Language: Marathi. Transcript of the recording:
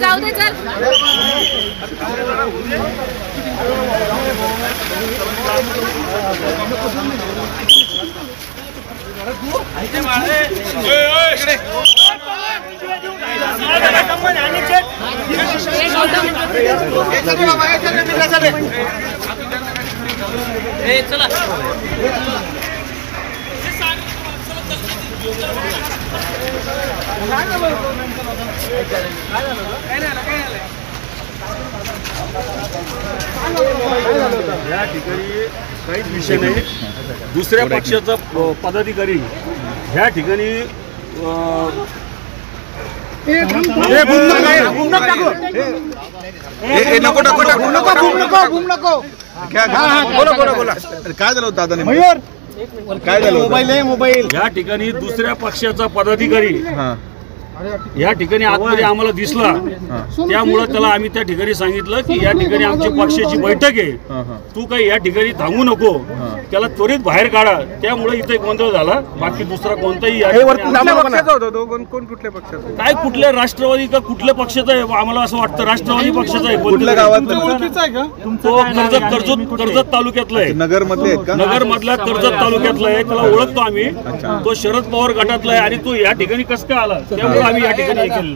जाऊ दे चल चला या ठिकाणी काहीच विषय नाही। दुसऱ्या पक्षाचा पदाधिकारी ह्या ठिकाणी बोला काय झालं होतं दादा? मयूर काय झालं? मोबाईल या ठिकाणी दुसऱ्या पक्षाचा पदाधिकारी या ठिकाणी आतमध्ये आम्हाला दिसला, त्यामुळे त्याला आम्ही त्या ठिकाणी सांगितलं की या ठिकाणी आमची पक्षाची बैठक आहे, तू काही या ठिकाणी थांबू नको, त्याला त्वरित बाहेर काढा। त्यामुळे इथे गोंधळ झाला, बाकी दुसरा कोणताही कुठल्या पक्षाचा काय कुठल्या राष्ट्रवादी का कुठल्या पक्षाचा आहे आम्हाला असं वाटतं, राष्ट्रवादी पक्षाचा आहे। कुठल्या गावात? तो कर्जत तालुक्यातला आहे, नगर मधले आहेत का? नगर मधला कर्जत तालुक्यातला आहे, त्याला ओळखतो आम्ही। तो शरद पवार गटातला आहे आणि तो या ठिकाणी कसं काय आला, त्यामुळे आम्ही या ठिकाणी हे केलं।